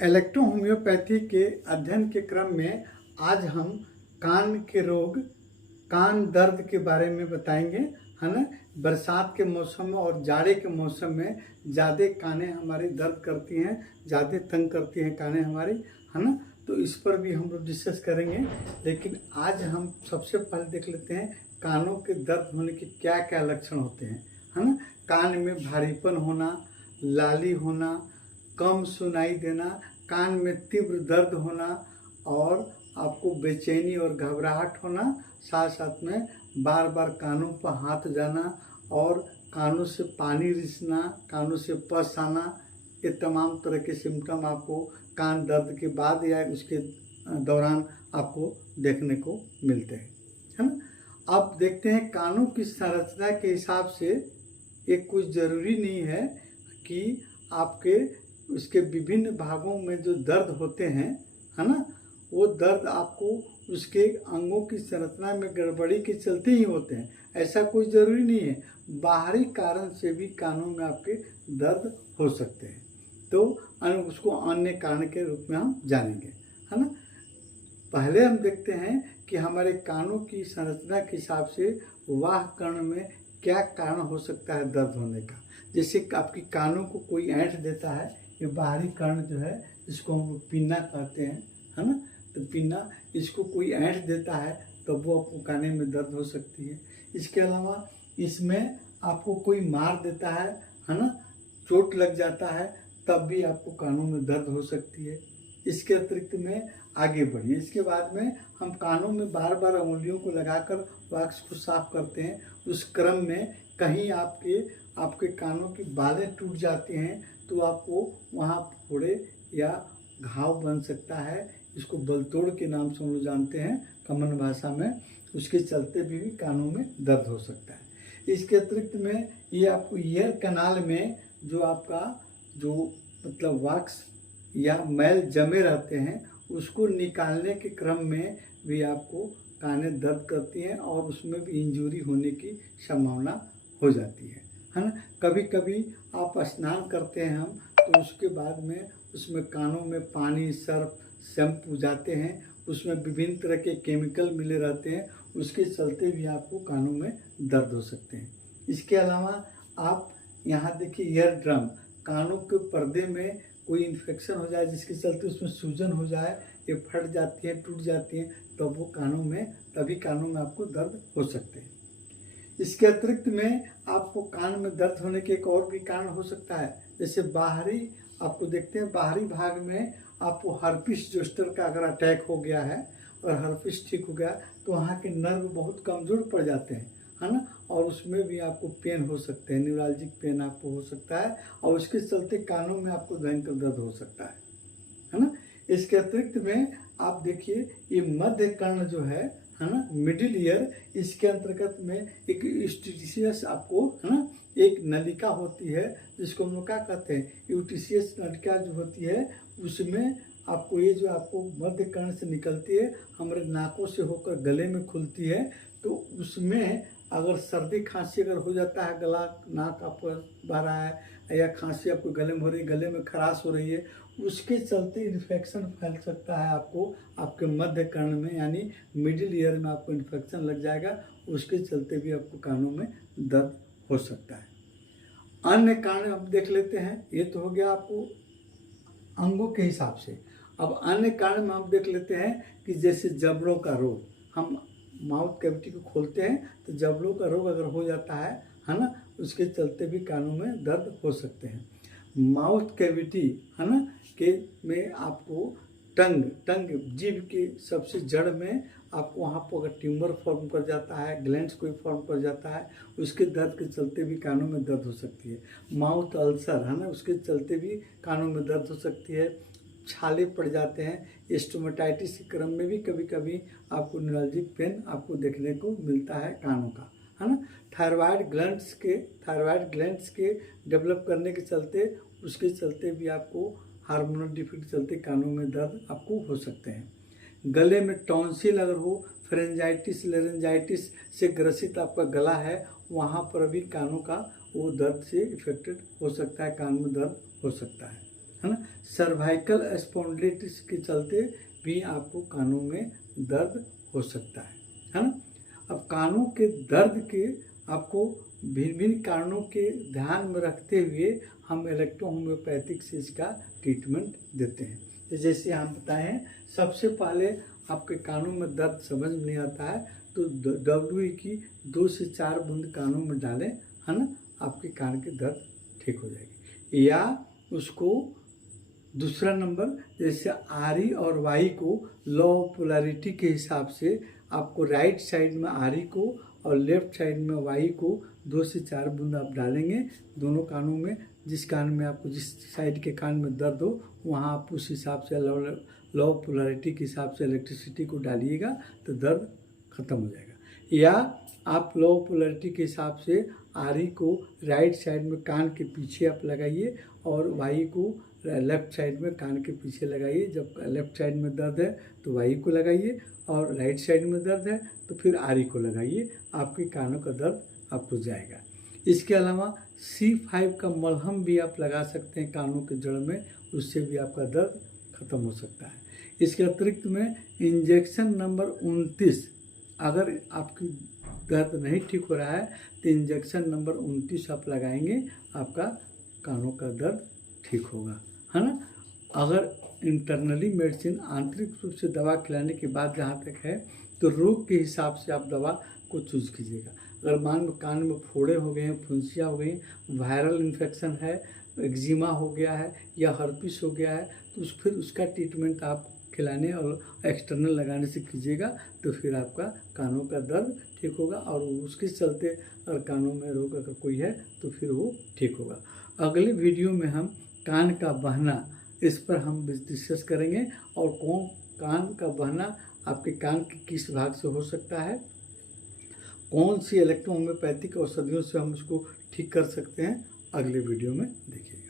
Electro homeopathy के अध्ययन के क्रम में आज हम कान के रोग, कान दर्द के बारे में बताएंगे, है ना। बरसात के मौसम में और जाड़े के मौसम में ज़्यादा कानें हमारी दर्द करती हैं, ज़्यादा तंग करती हैं कानें हमारी, है ना। तो इस पर भी हम लोग डिस्कस करेंगे। लेकिन आज हम सबसे पहले देख लेते हैं कानों के दर्द होने के क्या क्या लक्षण होते हैं, है ना। कान में भारीपन होना, लाली होना, कम सुनाई देना, कान में तीव्र दर्द होना और आपको बेचैनी और घबराहट होना, साथ साथ में बार बार कानों पर हाथ जाना और कानों से पानी रिसना, कानों से पस आना, ये तमाम तरह के सिम्टम आपको कान दर्द के बाद या उसके दौरान आपको देखने को मिलते हैं, है ना। अब देखते हैं कानों की संरचना के हिसाब से ये कुछ ज़रूरी नहीं है कि आपके उसके विभिन्न भागों में जो दर्द होते हैं, है ना, वो दर्द आपको उसके अंगों की संरचना में गड़बड़ी के चलते ही होते हैं, ऐसा कोई ज़रूरी नहीं है। बाहरी कारण से भी कानों में आपके दर्द हो सकते हैं, तो उसको अन्य कारण के रूप में हम जानेंगे, है ना। पहले हम देखते हैं कि हमारे कानों की संरचना के हिसाब से वाह कर्ण में क्या कारण हो सकता है दर्द होने का। जैसे आपकी कानों को कोई ऐंठ देता है, ये बाहरी कर्ण जो है इसको हम पिन्ना कहते हैं, है ना। तो पिन्ना, इसको कोई ऐंठ देता है तो वो आपको काने में दर्द हो सकती है। इसके अलावा इसमें आपको कोई मार देता है ना, चोट लग जाता है, तब भी आपको कानों में दर्द हो सकती है। इसके अतिरिक्त में आगे बढ़िए, इसके बाद में हम कानों में बार बार उंगलियों को लगाकर वैक्स को साफ करते हैं। उस क्रम में कहीं आपके कानों की बालें टूट जाती हैं तो आपको वहाँ फोड़े या घाव बन सकता है। इसको बलतोड़ के नाम से हम लोग जानते हैं कॉमन भाषा में। उसके चलते भी कानों में दर्द हो सकता है। इसके अतिरिक्त में ये आपको ईयर कनाल में जो आपका जो मतलब वैक्स या मैल जमे रहते हैं, उसको निकालने के क्रम में भी आपको कानें दर्द करती हैं और उसमें भी इंजरी होने की संभावना हो जाती है ना। कभी कभी आप स्नान करते हैं हम, तो उसके बाद में उसमें कानों में पानी, सर्फ, शैम्पू जाते हैं, उसमें विभिन्न तरह के केमिकल मिले रहते हैं, उसके चलते भी आपको कानों में दर्द हो सकते हैं। इसके अलावा आप यहाँ देखिए ईयर ड्रम, कानों के पर्दे में कोई इन्फेक्शन हो जाए जिसके चलते उसमें सूजन हो जाए, ये फट जाती है, टूट जाती है, तो वो कानों में आपको दर्द हो सकते हैं। इसके अतिरिक्त में आपको कान में दर्द होने के एक और भी कारण हो सकता है। जैसे बाहरी आपको देखते हैं बाहरी भाग में आपको हर्पिस जोस्टर का अगर अटैक हो गया है और हर्पिस ठीक हो गया तो वहाँ के नर्व बहुत कमज़ोर पड़ जाते हैं, है ना, और उसमें भी आपको पेन हो सकते हैं, न्यूरालजिक पेन आपको हो सकता है और उसके चलते कानों में आपको भयंकर दर्द हो सकता है ना। इसके अतिरिक्त में आप देखिए ये मध्य कर्ण जो है ना, मिडिल ईयर, इसके अंतर्गत में एक यूटिशियस आपको, है ना, एक नलिका होती है जिसको हम लोग क्या कहते हैं, यूटिशियस नलिका जो होती है, उसमें आपको ये जो आपको मध्य कर्ण से निकलती है, हमारे नाकों से होकर गले में खुलती है, तो उसमें अगर सर्दी खांसी अगर हो जाता है, गला नाक आपको बह रहा है या खांसी आपको गले में हो रही है, गले में खराश हो रही है, उसके चलते इन्फेक्शन फैल सकता है आपको आपके मध्य कर्ण में, यानी मिडिल ईयर में आपको इन्फेक्शन लग जाएगा, उसके चलते भी आपको कानों में दर्द हो सकता है। अन्य कारण अब देख लेते हैं, ये तो हो गया आपको अंगों के हिसाब से। अब अन्य कारण में हम देख लेते हैं कि जैसे जबड़ों का रोग, हम माउथ कैविटी को खोलते हैं तो जबड़ों का रोग अगर हो जाता है ना, उसके चलते भी कानों में दर्द हो सकते हैं। माउथ कैविटी, है ना, के में आपको टंग जीभ के सबसे जड़ में आपको वहाँ पर अगर ट्यूमर फॉर्म कर जाता है, ग्लैंड्स कोई फॉर्म कर जाता है, उसके दर्द के चलते भी कानों में दर्द हो सकती है। माउथ अल्सर, है ना, उसके चलते भी कानों में दर्द हो सकती है। छाले पड़ जाते हैं, स्टोमेटाइटिस के क्रम में भी कभी कभी आपको न्यूरालजिक पेन आपको देखने को मिलता है कानों का, है ना। थायराइड ग्लैंड्स के डेवलप करने के चलते, उसके चलते भी आपको हार्मोनल डिफेक्ट के चलते कानों में दर्द आपको हो सकते हैं। गले में टॉन्सिल अगर हो, फेरेंजाइटिस लेरेंजाइटिस से ग्रसित आपका गला है, वहाँ पर भी कानों का वो दर्द से इफेक्टेड हो सकता है, कान में दर्द हो सकता है है ना। सर्वाइकल स्पॉन्डिलाइटिस के चलते भी आपको कानों में दर्द हो सकता है ना। अब कानों के दर्द के आपको भिन्न भिन्न कारणों के ध्यान में रखते हुए हम इलेक्ट्रोहोम्योपैथिक से इसका ट्रीटमेंट देते हैं। तो जैसे हम बताएं, सबसे पहले आपके कानों में दर्द समझ में नहीं आता है तो WE की 2 से 4 बूंद कानों में डालें, है ना, आपके कान के दर्द ठीक हो जाएगी। या उसको दूसरा नंबर, जैसे RE और YE को लॉ ऑफ पोलैरिटी के हिसाब से आपको राइट साइड में RE को और लेफ्ट साइड में YE को 2 से 4 बूंद आप डालेंगे दोनों कानों में। जिस कान में आपको, जिस साइड के कान में दर्द हो वहाँ आप उस हिसाब से लॉ ऑफ पोलैरिटी के हिसाब से इलेक्ट्रिसिटी को डालिएगा तो दर्द खत्म हो जाएगा। या आप लॉ ऑफ पोलैरिटी के हिसाब से RE को राइट साइड में कान के पीछे आप लगाइए और YE को लेफ्ट साइड में कान के पीछे लगाइए। जब लेफ्ट साइड में दर्द है तो YE को लगाइए और राइट साइड में दर्द है तो फिर RE को लगाइए, आपके कानों का दर्द आपको जाएगा। इसके अलावा C5 का मलहम भी आप लगा सकते हैं कानों के जड़ में, उससे भी आपका दर्द खत्म हो सकता है। इसके अतिरिक्त में इंजेक्शन नंबर 29, अगर आपकी दर्द नहीं ठीक हो रहा है तो इंजेक्शन नंबर 29 आप लगाएंगे, आपका कानों का दर्द ठीक होगा, है ना। अगर इंटरनली मेडिसिन आंतरिक रूप से दवा खिलाने के बाद जहाँ तक है तो रोग के हिसाब से आप दवा को चूज़ कीजिएगा। अगर मान लो कान में फोड़े हो गए हैं, फुंसियाँ हो गई, वायरल इन्फेक्शन है, एक्जिमा हो गया है या हर्पिस हो गया है तो फिर उसका ट्रीटमेंट आप खिलाने और एक्सटर्नल लगाने से कीजिएगा तो फिर आपका कानों का दर्द ठीक होगा। और उसके चलते अगर कानों में रोग अगर कोई है तो फिर वो ठीक होगा। अगले वीडियो में हम कान का बहना, इस पर हम डिस्कस करेंगे और कौन कान का बहना आपके कान के किस भाग से हो सकता है, कौन सी इलेक्ट्रोहोम्योपैथिक औषधियों से हम उसको ठीक कर सकते हैं, अगले वीडियो में देखिएगा।